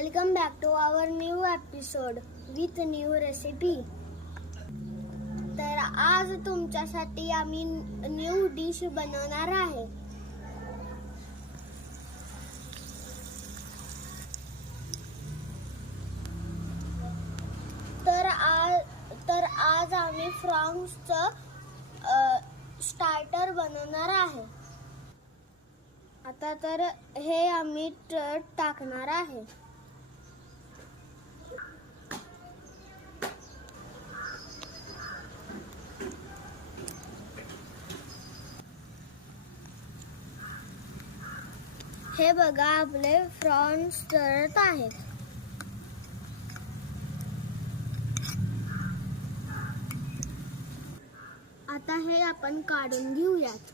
Welcome back to our new episode with new recipe. तर आज तुमच्यासाठी आम्ही न्यू डिश बनवणार आहे. तर आज आम्ही फ्रॉन्सचं स्टार्टर बनवणार आहे. आता तर हे आम्ही टाकणार आहे. हे बघा आपले फ्रॉन्स तळत आहेत. आता हे आपण काढून घेऊयात.